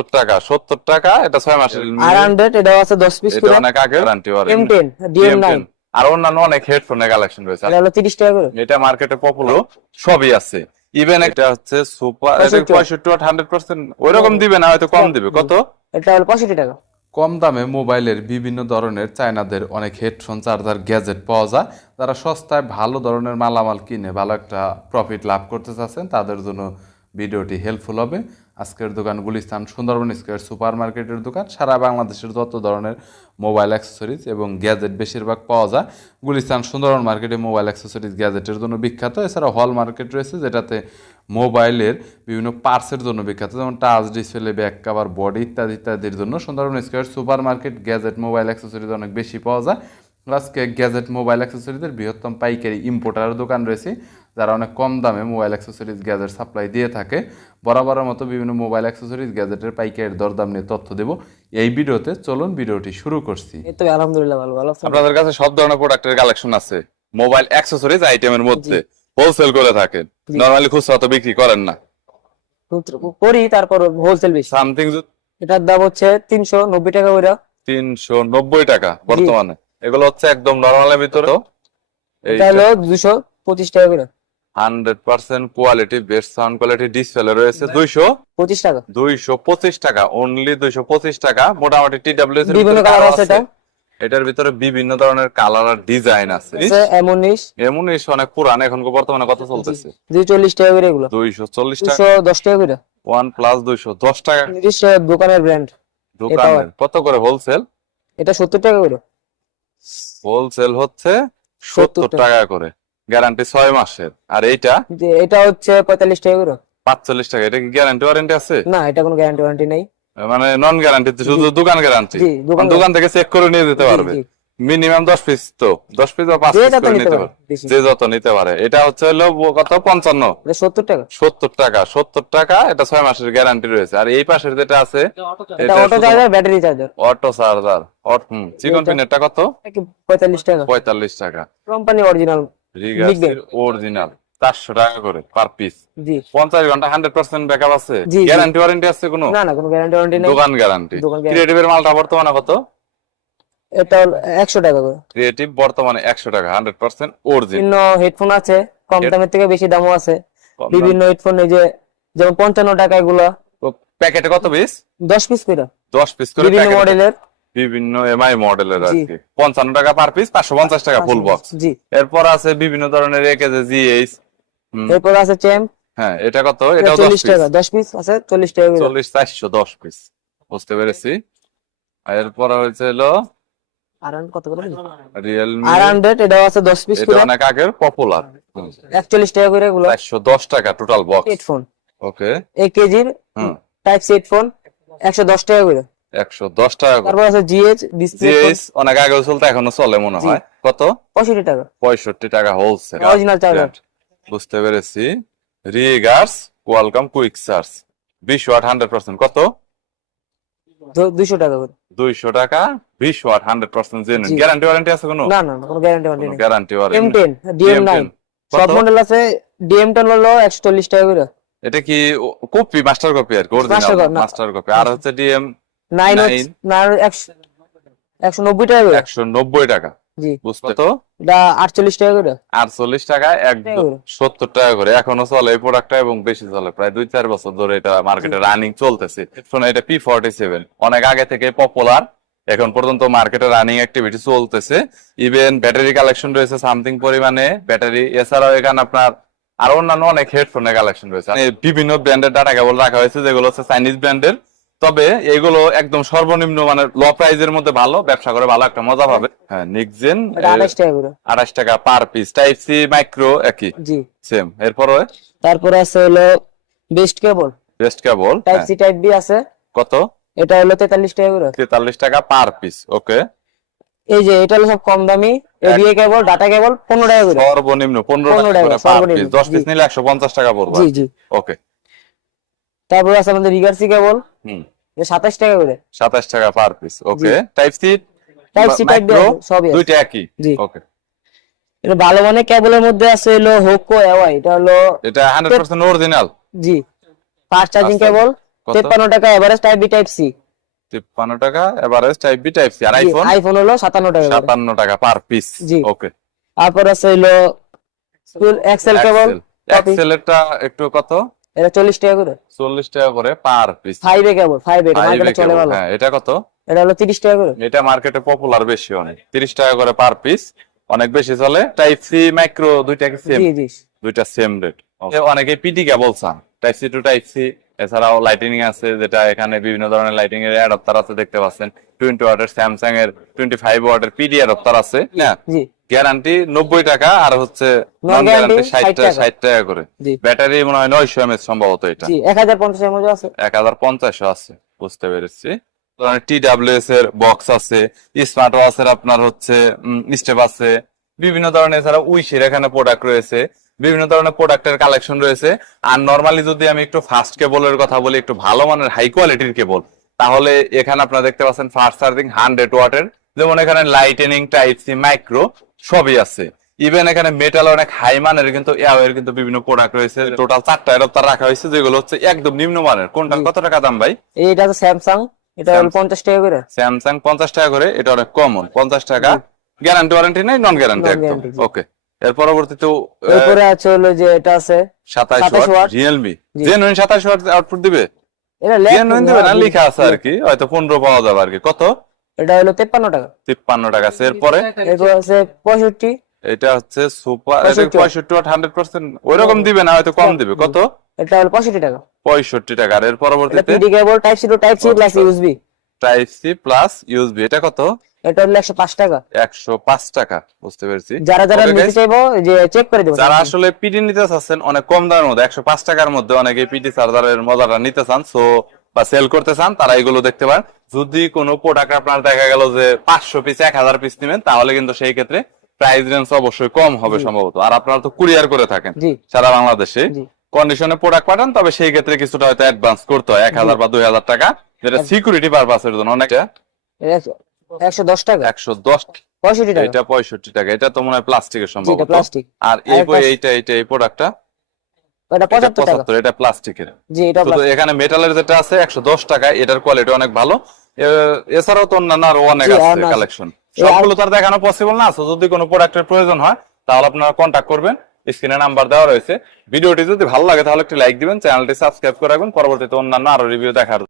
সত্তর টাকা সত্তর টাকা এটা ছয় মাসের আর হান্ড্রেড এটাও আছে দশ পিস এটা অনেক আগে guarantee M ten DM nine আর অন্যান্য অনেক হেডফোনের কালেকশন রয়েছে। এটা হলো তিরিশ টাকা করে। এটা মার্কেটে পপুলার সবই আছে। ইভেন একটা হচ্ছে সুপার পঁয়ষট্টি। ওয়াট হান্ড্রেড পার্সেন্ট ওইরকম দিবে না হয়তো কম দিবে। কত? এটা হলো পঁয়ষট্টি টাকা। কম দামে মোবাইলের বিভিন্ন ধরনের চায়নাদের অনেক হেডফোন চার্জার গ্যাজেট পাওয়া যায়। যারা সস্তায় ভালো ধরনের মালামাল কিনে ভালো একটা প্রফিট লাভ করতে চাচ্ছেন তাদের জন্য ভিডিওটি হেল্পফুল হবে। আজকের দোকান গুলিস্তান সুন্দরবন স্কোয়ার সুপার মার্কেটের দোকান। সারা বাংলাদেশের যত ধরনের মোবাইল অ্যাক্সেসরিজ এবং গ্যাজেট বেশিরভাগ পাওয়া যায়, গুলিস্তান সুন্দরবন মার্কেটে মোবাইল অ্যাক্সেসরিজ, গ্যাজেটের জন্য বিখ্যাত। এছাড়া হল মার্কেট রয়েছে, যেটাতে মোবাইলের বিভিন্ন পার্টসের জন্য বিখ্যাত, যেমন touch display back cover body ইত্যাদি ইত্যাদির জন্য Sundarban square super market gadget mobile accessories অনেক বেশি পাওয়া যায়। আজকে গ্যাজেট মোবাইল অ্যাক্সেসরিজের বৃহত্তম পাইকারি ইম্পোর্টার দোকান রয়েছে। যারা অনেক কম দামে মোবাইল অ্যাক্সেসরিজ গ্যাজেট সাপ্লাই দিয়ে থাকে বরাবরের মতো বিভিন্ন মোবাইল অ্যাক্সেসরিজ গ্যাজেটের পাইকারি দরদাম নিয়ে তথ্য দেব। এই ভিডিওতে চলুন ভিডিওটি শুরু করছি। এই তো আলহামদুলিল্লাহ ভালো ভালো আপনাদের কাছে সব ধরনের প্রোডাক্টের কালেকশন আছে। মোবাইল অ্যাক্সেসরিজ আইটেমের মধ্যে হোলসেল করে থাকেন। নরমালি খুচরা তো বিক্রি করেন না। করি তারপর হোলসেল বেশি। সামথিং এটার দাম হচ্ছে তিনশো নব্বই টাকা করে তিনশো নব্বই টাকা বর্তমানে। এগুলো হচ্ছে একদম নরমালের ভিতরে। এটা হলো দুশো পঁচিশ টাকা করে hundred percent quality best sound quality display রয়েছে দুইশো পঁচিশ টাকা। দুইশো পঁচিশ টাকা অনলি দুইশো পঁচিশ টাকা। মোটামুটি টি ডাব্লিউ বিভিন্ন colour আছে এটা। এটার ভিতরে বিভিন্ন ধরনের কালার আর ডিজাইন আছে। এমনিশ অনেক পুরান এখন বর্তমানে কত চলতেছে? দুই চল্লিশ টাকা করে এগুলো। দুইশো চল্লিশ টাকা। দশ টাকা করে। ওয়ান প্লাস দুইশো দশ টাকা। দোকানের ব্র্যান্ড দোকানের। কত করে হোলসেল এটা সত্তর টাকা করে। হোলসেল হচ্ছে সত্তর। টাকা করে। গ্যারান্টি ছয় মাসের। আর এইটা? যে এটা হচ্ছে পঁয়তাল্লিশ টাকা করে। পাঁচচল্লিশ টাকা। এটা কি গ্যারান্টি ওয়ারেন্টি আছে? না এটা কোনো গ্যারান্টি ওয়ারেন্টি নেই। মানে নন গ্যারান্টি শুধু দোকান গ্যারান্টি দোকান দোকান থেকে চেক করে নিয়ে যেতে পারবে। মিনিমাম দশ পিস তো। দশ পিস বা পাঁচ পিস করে নিতে পারে, যে যত নিতে পারে। এটা হচ্ছে হলো কত? পঞ্চান্ন। সত্তর টাকা। সত্তর টাকা। সত্তর টাকা এটা ছয় মাসের গ্যারান্টি রয়েছে। আর এই পাশের যেটা আছে এটা এটা auto charger battery charger auto charger চিকন এটা- পিনেরটা কত? পঁয়তাল্লিশ টাকা? পঁয়তাল্লিশ টাকা। কোম্পানি অরিজিনাল অরিজিনাল চারশো টাকা করে পার পিস জি। পঞ্চাশ ঘণ্টা হান্ড্রেড পার্সেন্ট ব্যাকআপ আছে। গ্যারান্টি ওয়ারেন্টি আছে কোনো? না না কোনো গ্যারান্টি ওয়ারেন্টি নেই। দোকান গ্যারান্টি ক্রিয়েটিভের মালটা বর্তমানে কত? এটা একশো টাকা করে। ক্রিয়েটিভ বর্তমানে একশো টাকা হান্ড্রেড পার্সেন্ট অরিজিনাল বিভিন্ন হেডফোন আছে কম দামের থেকে বেশি দামও আছে। বিভিন্ন হেডফোন এই যে যেমন পঞ্চান্ন টাকা এগুলো প্যাকেটে কত পিস দশ পিস করে। দশ পিস করে বিভিন্ন মডেলের বিভিন্ন এমআই মডেলের আর। কি পঞ্চান্ন টাকা পার পিস পাঁচশো পঞ্চাশ টাকা ফুল বক্স এরপর আছে বিভিন্ন ধরনের একেজে জিএইচ এরপর আছে চ্যাম্প হ্যাঁ এটা কত? দশ চল্লিশ টাকা দশ পিস আছে চল্লিশ টাকা চল্লিশ চারশো দশ পিস বুঝতে পেরেছি। আর এরপর হয়েছে হলো আর কত করে? রিয়েলমি আছে দশ পিস করে। অনেক আগের পপুলার একচল্লিশ টাকা করে এগুলো। টাকা টোটাল বক্স হেডফোন ওকে এক কেজির টাইপ সি হেডফোন একশো দশ টাকা করে। একশো দশ টাকা তারপর আছে জিএইচ অনেক আগে চলতে এখনও চলে মনে হয়। কত? পঁয়ষট্টি টাকা। পঁয়ষট্টি টাকা হোলসেল অরিজিনাল চার্জার বুঝতে পেরেছি। রিগার্স ওয়েলকাম কুইক বিশ ওয়াট হান্ড্রেড পার্সেন্ট কত? দুইশো টাকা দুইশো টাকা। বিশ watt hundred percent genuine guarantee warranty আছে কোনো? না না কোনো guarantee warranty guarantee M warranty ten DM nine সব মডেল আছে ডিএম টেন হলো একশো চল্লিশ টাকা করে। এটা কি কপি মাস্টার কপি আর কি মাস্টার কপি আর হচ্ছে ডিএম নাইন একশো একশো নব্বই টাকা করে? একশো নব্বই টাকা। জি। বুঝতে তো এটা আটচল্লিশ টাকা করে। আটচল্লিশ টাকা একদম সত্তর টাকা করে। এখনও চলে এই প্রোডাক্টটা এবং বেশি চলে। প্রায় দুই চার বছর ধরে এটা মার্কেটে রানিং চলতেছে। শোনো এটা পি ফর্টি সেভেন অনেক আগে থেকে পপুলার এখন পর্যন্ত মার্কেটে রানিং অ্যাক্টিভিটি চলতেছে। ইভেন ব্যাটারি কালেকশন রয়েছে সামথিং পরিমাণে। ব্যাটারি এছাড়াও এখানে আপনার আরও অন্যান্য অনেক হেডফোনের কালেকশন রয়েছে। মানে বিভিন্ন ব্র্যান্ডের ডাটা কেবল রাখা হয়েছে যেগুলো হচ্ছে চাইনিজ ব্র্যান্ডের তবে এগুলো একদম সর্বনিম্ন মানে ল প্রাইজের মধ্যে ভালো ব্যবসা করে ভালো একটা মজা পাবে। হ্যাঁ নিকজেন আঠাশ টাকা per piece type C micro একই। জি। সেম এরপরে? তারপরে আছে হলো best cable best cable type C type B আছে। কত? এটা হলো তেতাল্লিশ টাকা করে। তেতাল্লিশ টাকা পার পিস ওকে। এই যে এটা হলো সব কম দামি। এবিএ কেবল ডাটা কেবল পনেরো টাকা করে। সর্বনিম্ন পনেরো 15 টাকা পার পিস দশ পিস নিলে একশো পঞ্চাশ টাকা পড়বে। জি জি। ওকে। তারপরে আছে আমাদের রিগার্সি কেবল। হুম। সাতাশ টাকা করে। সাতাশ টাকা per piece okay type C type C type সবই। দুইটা একই? জি। ওকে এটা ভালো মানে কেবলের মধ্যে আছে হলো হোকো এওয়াই এটা হলো এটা হান্ড্রেড পার্সেন্ট অরিজিনাল জি। Fast charging. কেবল কত? তেপ্পান্ন টাকা average type B type C তিপ্পান্ন টাকা average type B type C আর আইফোন আইফোন হলো সাতান্ন টাকা করে। সাতান্ন টাকা পার পিস জি। ওকে তারপর আছে হলো এক্সেল কেবল Copy। এক্সেলেরটা একটু কত? এটা চল্লিশ টাকা করে? চল্লিশ টাকা করে per piece five A cable five এটা মার্কেটে চলে ভালো। হ্যাঁ এটা কত? এটা হলো তিরিশ টাকা করে। এটা মার্কেটে পপুলার বেশি অনেক। তিরিশ টাকা করে পার পিস অনেক বেশি চলে। টাইপ সি মাইক্রো দুইটা সেম জি জি। দুইটা সেম রেট অনেকে পিটি কেবল চান type C to type C এছাড়াও লাইটিং আছে যেটা এখানে বিভিন্ন ধরনের লাইটিং এর অ্যাডাপ্টার আছে দেখতে পাচ্ছেন। টোয়েন্টি ওয়াটের স্যামসাং এর টোয়েন্টি ফাইভ ওয়াটের পিডি অ্যাডাপ্টার আছে হ্যাঁ? জি। গ্যারান্টি নব্বই টাকা আর হচ্ছে নন গ্যারান্টি ষাট টাকা টাকা। ষাট টাকা করে। ব্যাটারি মনে হয় নয়শো এমএচ সম্ভবত এটা। এক হাজার পঞ্চাশ এর আছে। এক হাজার পঞ্চাশও আছে বুঝতে পেরেছি। টি ডাব্লিউএস এর বক্স আছে স্মার্ট ওয়াচের আপনার হচ্ছে স্টেপ আছে। বিভিন্ন ধরনের এছাড়া উইশের এখানে প্রোডাক্ট রয়েছে। বিভিন্ন ধরনের প্রোডাক্টের কালেকশন রয়েছে। আর নর্মালি যদি আমি একটু ফাস্ট কেবলের কথা বলি একটু ভালো মানের হাই কোয়ালিটির কেবল তাহলে এখানে আপনারা দেখতে পাচ্ছেন ফাস্ট চার্জিং হান্ড্রেড ওয়াটের যেমন এখানে লাইটেনিং টাইপ সি মাইক্রো সবই আছে। ইভেন এখানে মেটাল অনেক হাই মানের কিন্তু এর কিন্তু বিভিন্ন প্রোডাক্ট রয়েছে। টোটাল চারটা এডাপ্টার রাখা হয়েছে যেগুলো হচ্ছে একদম নিম্নমানের কোনটা কত টাকা দাম ভাই? এইটা আছে স্যামসাং এটা হলো পঞ্চাশ টাকা করে। স্যামসাং পঞ্চাশ টাকা করে এটা অনেক কমন পঞ্চাশ টাকা। গ্যারান্টি ওয়ারেন্টি নেই নন গ্যারান্টি একদম। ওকে এর পরবর্তীতে এরপরে আছে হলো যে এটা আছে সাতাশ 27 ওয়াট রিয়েলমি জেনুইন সাতাশ ওয়াট আউটপুট দিবে? এটা জেনুইন দিবে না লেখা আছে আর কি। হয়তো পনেরো পাওয়া যাবে আর কি। কত? এটা হলো তেপ্পান্ন টাকা। তিপ্পান্ন টাকা। আছে এরপরে? এরপর আছে পঁয়ষট্টি। এটা হচ্ছে সুপার পঁয়ষট্টি। ওয়াট হান্ড্রেড পার্সেন্ট ওইরকম দিবে না হয়তো কম দিবে। কত? এটা হলো পঁয়ষট্টি টাকা। পঁয়ষট্টি টাকা। এর পরবর্তীতে? PD cable type C to type C plus USB type C plus USB এটা কত? এটা হলো একশো পাঁচ টাকা। একশো পাঁচ টাকা। বুঝতে পেরেছি। যারা যারা নিতে চাইব যে চেক করে দেবো। যারা আসলে পিডি নিতে চাচ্ছেন অনেক কম দামের মধ্যে একশো পাঁচ টাকার মধ্যে অনেকে পিডি চার্জারের মজাটা নিতে চান সো বা সেল করতে চান তারা এগুলো দেখতে পারেন। যদি কোনো প্রোডাক্ট আপনার দেখা গেল যে পাঁচশো পিস এক হাজার পিস নেবেন তাহলে কিন্তু সেই ক্ষেত্রে প্রাইস রেঞ্জ অবশ্যই কম হবে সম্ভবত। আর আপনারা তো কুরিয়ার করে থাকেন সারা বাংলাদেশে। কন্ডিশনে প্রোডাক্ট পাঠান তবে সেই ক্ষেত্রে কিছুটা হয়তো অ্যাডভান্স করতে হয় এক হাজার বা দুই হাজার টাকা। যেটা সিকিউরিটি পারপাসের জন্য অনেকটা। একশো দশ টাকা? একশো দশ পঁয়ষট্টি টাকা। এটা পঁয়ষট্টি টাকা। এটা তো মনে হয় প্লাস্টিকের সম্ভবত। আর এই এইটা এইটা এই প্রোডাক্টটা এটা পঁচাত্তর টাকা। পঁচাত্তর এটা প্লাস্টিকের। জি এটা শুধু এখানে মেটালের যেটা আছে একশো দশ টাকা এটার কোয়ালিটি অনেক ভালো। এছাড়াও তো অন্যান্য আরও অনেক আছে কালেকশন সবগুলো তো আর দেখানো পসিবল না যদি কোনো প্রোডাক্টের প্রয়োজন হয় তাহলে আপনারা কন্টাক্ট করবেন। স্ক্রিনে নাম্বার দেওয়া রয়েছে। ভিডিওটি যদি ভালো লাগে তাহলে একটি লাইক দিবেন চ্যানেলটি সাবস্ক্রাইব করে রাখবেন। পরবর্তীতে অন্যান্য আরও রিভিউ দেখার